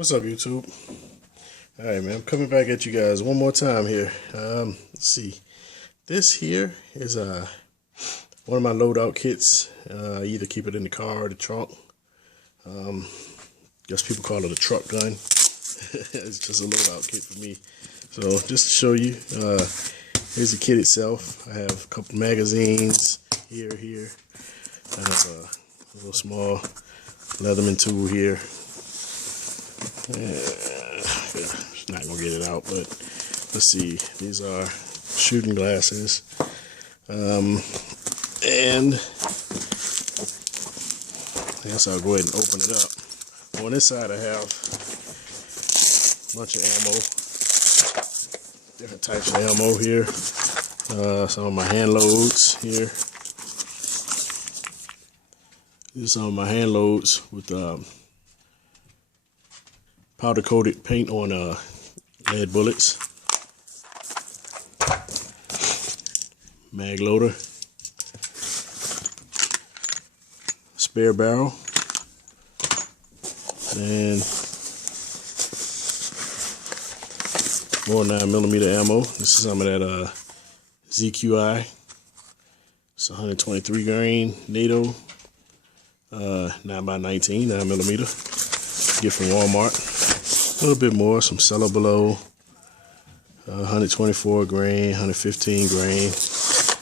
What's up, YouTube? All right, man. I'm coming back at you guys one more time here. Let's see. This here is one of my loadout kits. I either keep it in the car or the trunk. Guess people call it a truck gun. It's just a loadout kit for me. So just to show you, here's the kit itself. I have a couple magazines here. I have a little small Leatherman tool here. Not gonna get it out, but let's see. These are shooting glasses, and I guess I'll go ahead and open it up. On this side, I have a bunch of ammo, different types of ammo here. Some of my hand loads here. These are some of my hand loads with powder coated paint on lead bullets. Mag loader. Spare barrel. And more 9mm ammo. This is some of that ZQI. It's 123 grain NATO. 9x19, 9mm. Get from Walmart. A little bit more, some cellar below, 124 grain, 115 grain.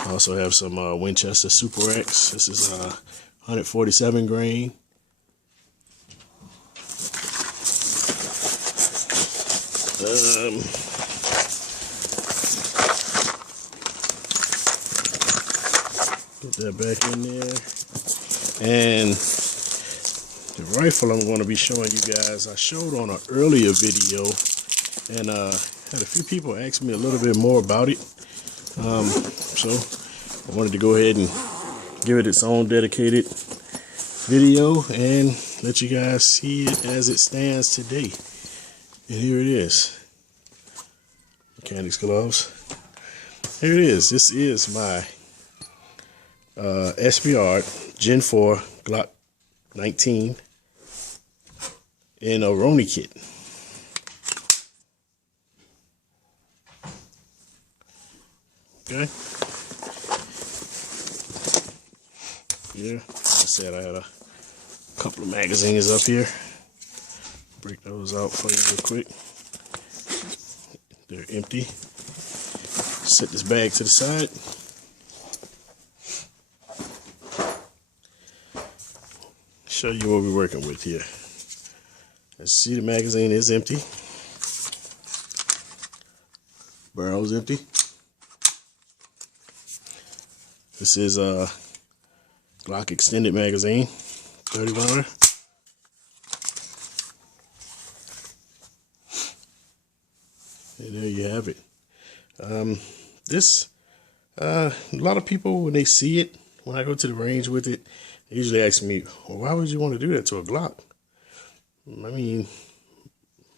I also have some Winchester Super X. This is 147 grain. Get that back in there. And the rifle I'm going to be showing you guys, I showed on an earlier video, and had a few people ask me a little bit more about it. So I wanted to go ahead and give it its own dedicated video and let you guys see it as it stands today. And here it is. Mechanics gloves. Here it is. This is my SBR Gen 4 Glock 19 in a Roni kit. Okay. Yeah, like I said, I had a couple of magazines up here. Break those out for you real quick. They're empty. Set this bag to the side. Show you what we're working with here. As you see, the magazine is empty. Barrel's empty. This is a Glock extended magazine, 30-pounder. And there you have it. A lot of people, when they see it, when I go to the range with it, they usually ask me, well, why would you want to do that to a Glock? I mean,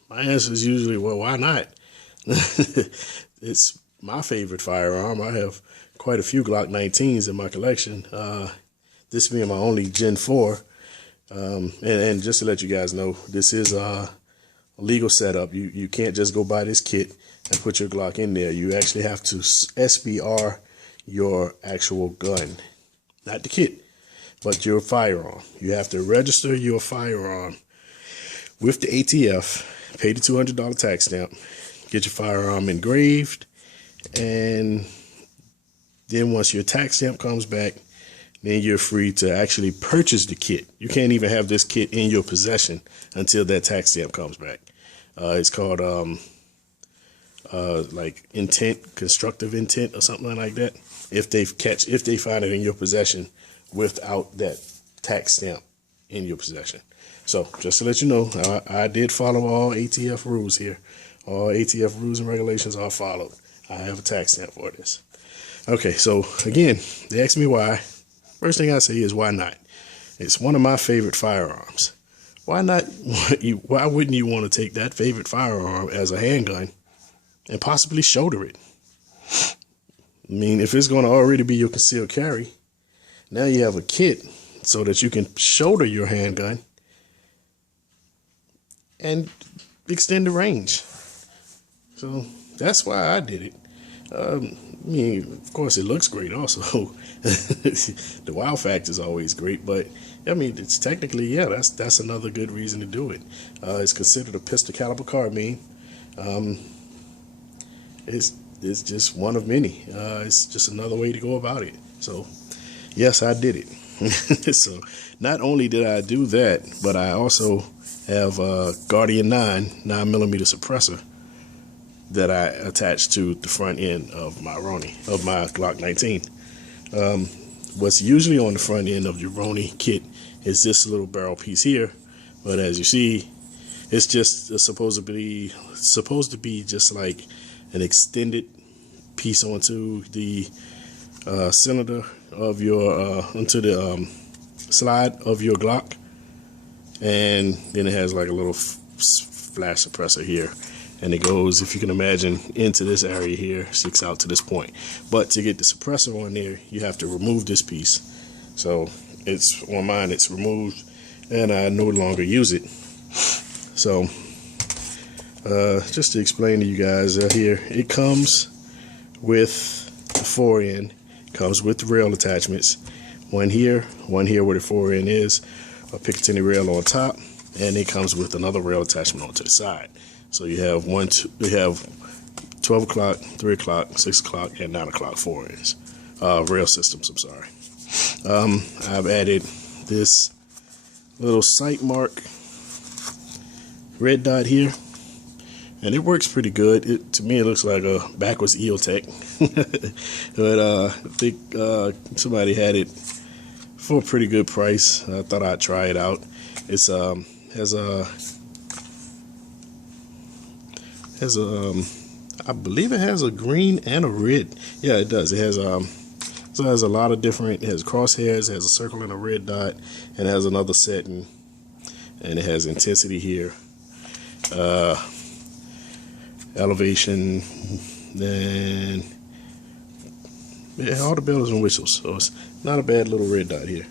my answer is usually, well, why not? It's my favorite firearm. I have quite a few Glock 19s in my collection. This being my only Gen 4. And just to let you guys know, this is a legal setup. You can't just go buy this kit and put your Glock in there. You actually have to SBR your actual gun. Not the kit, but your firearm. You have to register your firearm with the ATF, pay the $200 tax stamp, get your firearm engraved, and then once your tax stamp comes back, then you're free to actually purchase the kit. You can't even have this kit in your possession until that tax stamp comes back. It's called like constructive intent or something like that. If they find it in your possession without that tax stamp in your possession. So just to let you know, I did follow all ATF rules here. All ATF rules and regulations are followed. I have a tax stamp for this. Okay, so again, they ask me why. First thing I say is why not? It's one of my favorite firearms. Why not? Why wouldn't you want to take that favorite firearm as a handgun and possibly shoulder it? I mean, if it's going to already be your concealed carry, now you have a kit so that you can shoulder your handgun and extend the range. So that's why I did it. I mean, of course, it looks great also. The wow factor is always great, but I mean, it's technically, yeah, that's another good reason to do it. It's considered a pistol caliber carbine. It's just one of many. It's just another way to go about it. So, yes, I did it. So, not only did I do that, but I also have a Guardian 9mm suppressor that I attached to the front end of my Roni, of my Glock 19. What's usually on the front end of your Roni kit is this little barrel piece here, but as you see, it's just supposed to be just like an extended piece onto the cylinder of your onto the slide of your Glock, and then it has like a little flash suppressor here, and it goes, if you can imagine, into this area here, sticks out to this point. But to get the suppressor on there, you have to remove this piece. So it's on mine, it's removed, and I no longer use it. So just to explain to you guys here, it comes with the forend, comes with the rail attachments, one here where the forend is, a Picatinny rail on top, and it comes with another rail attachment onto the side. So you have 12 o'clock, 3 o'clock, 6 o'clock, and 9 o'clock foreends, rail systems, I'm sorry. I've added this little sight mark red dot here, and it works pretty good. To me, it looks like a backwards EOTech. But I think somebody had it for a pretty good price. I thought I'd try it out. It's I believe it has a green and a red. Yeah, it does. It has so it has a lot of different. It has crosshairs, it has a circle and a red dot, and it has another setting, and it has intensity here, elevation, then yeah, all the bells and whistles. So it's not a bad little red dot here.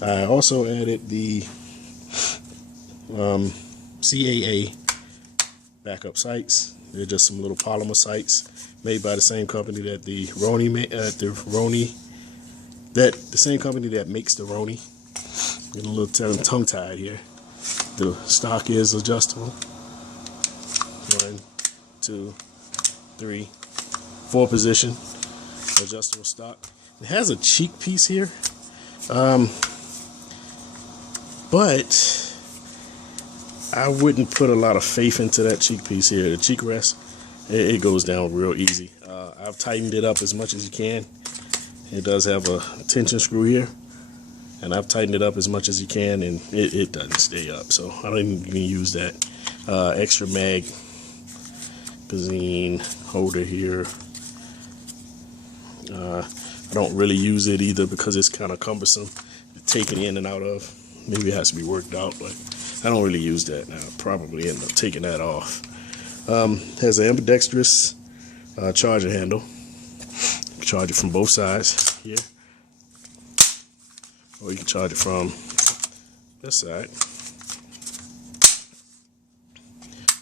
I also added the CAA backup sights. They're just some little polymer sights made by the same company that the same company that makes the Roni. Getting a little tongue tied here. The stock is adjustable. 1, 2, 3, 4 position adjustable stock. It has a cheek piece here, but I wouldn't put a lot of faith into that cheek piece here. The cheek rest, it goes down real easy. I've tightened it up as much as you can. It does have a tension screw here, and I've tightened it up as much as you can, and it doesn't stay up. So I don't even use that. Extra magazine holder here. I don't really use it either because it's kind of cumbersome to take it in and out of. Maybe it has to be worked out, but I don't really use that now. I'll probably end up taking that off. Has an ambidextrous charger handle. You can charge it from both sides here, or you can charge it from this side.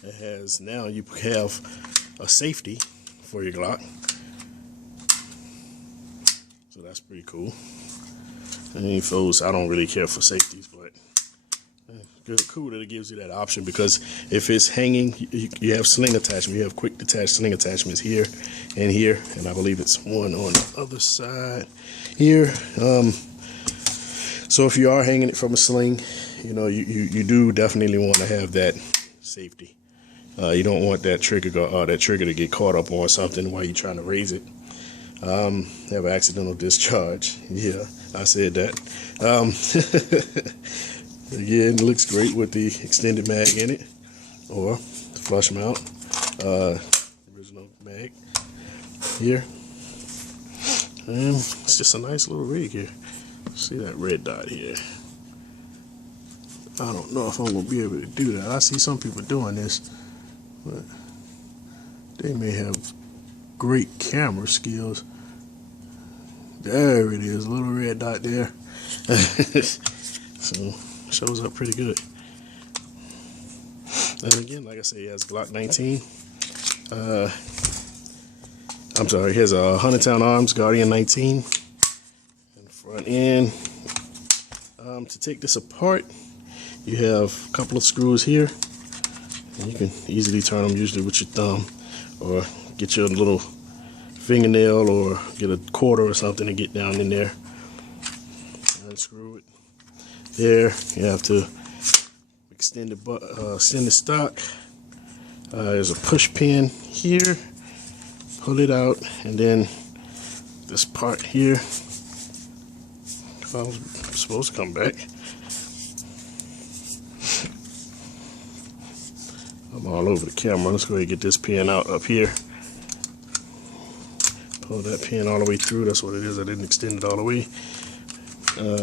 It has, now you have a safety for your Glock, so that's pretty cool. I mean, folks, I don't really care for safeties, but cool that it gives you that option, because if it's hanging, you have sling attachment. You have quick detach sling attachments here and here, and I believe it's one on the other side here. So if you are hanging it from a sling, you know, you do definitely want to have that safety. You don't want that trigger to get caught up on something while you're trying to raise it. Have an accidental discharge. Yeah, I said that. Again, it looks great with the extended mag in it, or the flush mount, original mag here. And it's just a nice little rig here. See that red dot here? I don't know if I'm going to be able to do that. I see some people doing this, but they may have great camera skills. There it is, a little red dot there. So shows up pretty good. And again, like I said, he has Glock 19. I'm sorry, here's a Huntertown Arms Guardian 19 in the front end. To take this apart, you have a couple of screws here, and you can easily turn them usually with your thumb, or get your little fingernail, or get a quarter or something to get down in there. Unscrew it. There, you have to extend the stock. There's a push pin here. Pull it out, and then this part here. I'm supposed to come back. I'm all over the camera. Let's go ahead and get this pin out up here. Pull that pin all the way through. That's what it is. I didn't extend it all the way.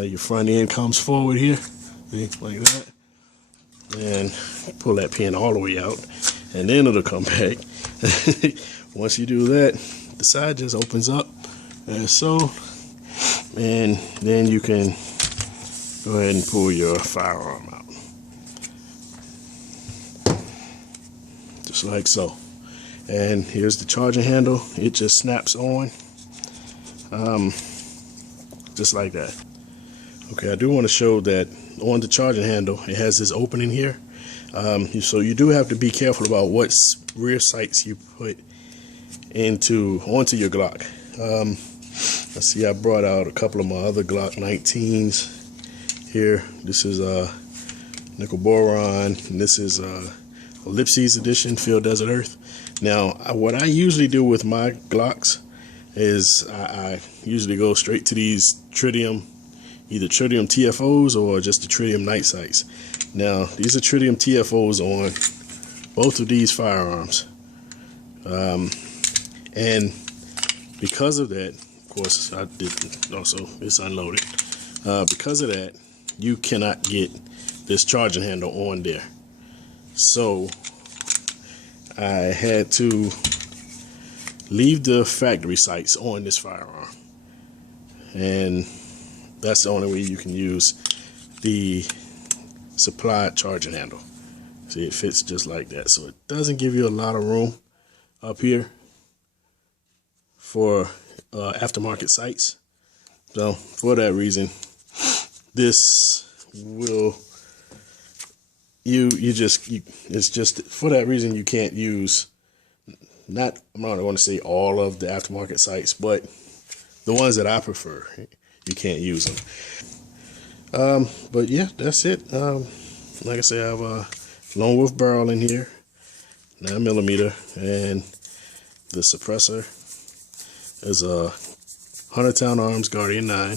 Your front end comes forward here, like that. And pull that pin all the way out, and then it'll come back. Once you do that, the side just opens up as so, and then you can go ahead and pull your firearm out, just like so. And here's the charging handle. It just snaps on, just like that. Okay, I do want to show that on the charging handle, it has this opening here. So you do have to be careful about what rear sights you put onto your Glock. Let's see, I brought out a couple of my other Glock 19s here. This is nickel boron, and this is Ellipses edition, Field Desert Earth. Now, what I usually do with my Glocks is I usually go straight to these tritium, either tritium TFOs or just the tritium night sights. Now, these are tritium TFOs on both of these firearms. And because of that, of course, I did also, it's unloaded. Because of that, you cannot get this charging handle on there. So I had to leave the factory sights on this firearm. And that's the only way you can use the supplied charging handle. See, it fits just like that. So it doesn't give you a lot of room up here for aftermarket sights. So for that reason, this will it's just for that reason you can't use, I'm not going to say all of the aftermarket sights, but the ones that I prefer, you can't use them. But yeah, that's it. Like I say, I have a lone wolf barrel in here, 9mm, and the suppressor is a Huntertown Arms Guardian 9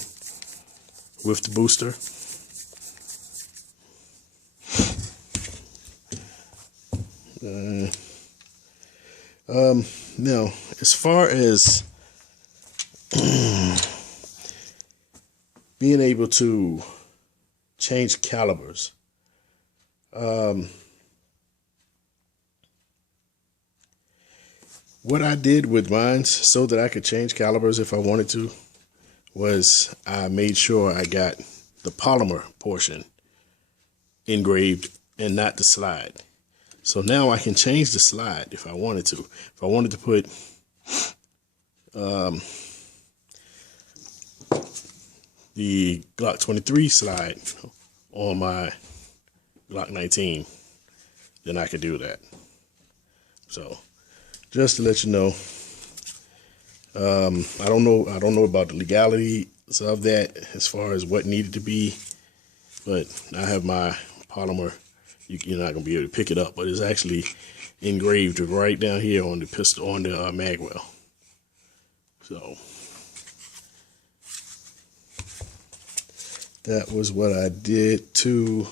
with the booster. Now, as far as being able to change calibers, what I did with mine so that I could change calibers if I wanted to was I made sure I got the polymer portion engraved and not the slide. So now I can change the slide if I wanted to. If I wanted to put the Glock 23 slide on my Glock 19, then I could do that. So just to let you know, I don't know about the legalities of that as far as what needed to be, but I have my polymer. You're not gonna be able to pick it up, but it's actually engraved right down here on the pistol, on the mag well. So that was what I did to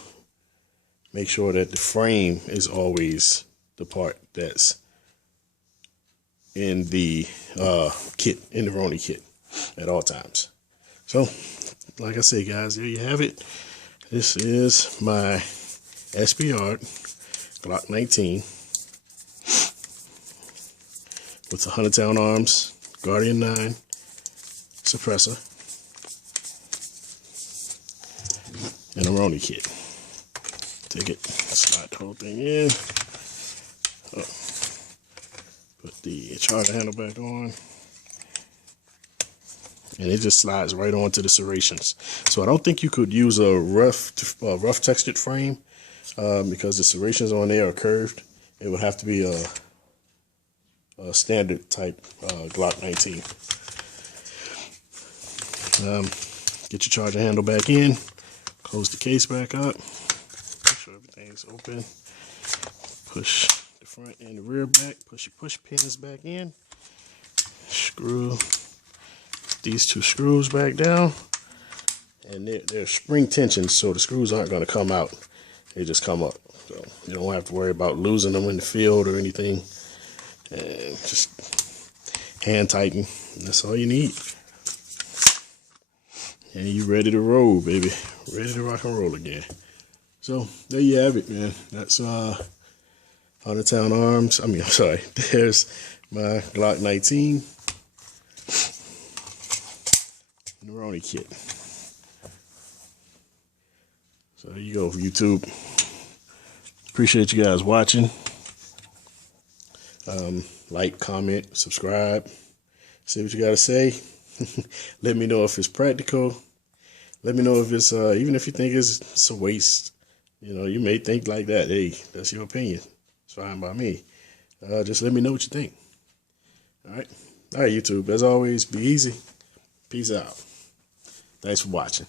make sure that the frame is always the part that's in the kit, in the Roni kit at all times. So, like I say, guys, there you have it. This is my SBR Glock 19 with the Huntertown Arms Guardian 9 suppressor and a Roni kit. take it, slide the whole thing in. Put the charger handle back on. And it just slides right onto the serrations. So I don't think you could use a rough textured frame because the serrations on there are curved. It would have to be a standard type Glock 19. Get your charger handle back in. Close the case back up. Make sure everything's open. Push the front and the rear back. Push your push pins back in. Screw these two screws back down. And they're spring tension, so the screws aren't going to come out. They just come up. So you don't have to worry about losing them in the field or anything. And just hand tighten. And that's all you need. And you ready to roll, baby. Ready to rock and roll again. So there you have it, man. That's Huntertown Arms. I'm sorry. There's my Glock 19 Roni kit. So there you go, YouTube. Appreciate you guys watching. Like, comment, subscribe. See what you got to say. Let me know if it's practical. Let me know if it's, even if you think it's a waste. You know, you may think like that. Hey, that's your opinion. It's fine by me. Just let me know what you think. All right, YouTube. As always, be easy. Peace out. Thanks for watching.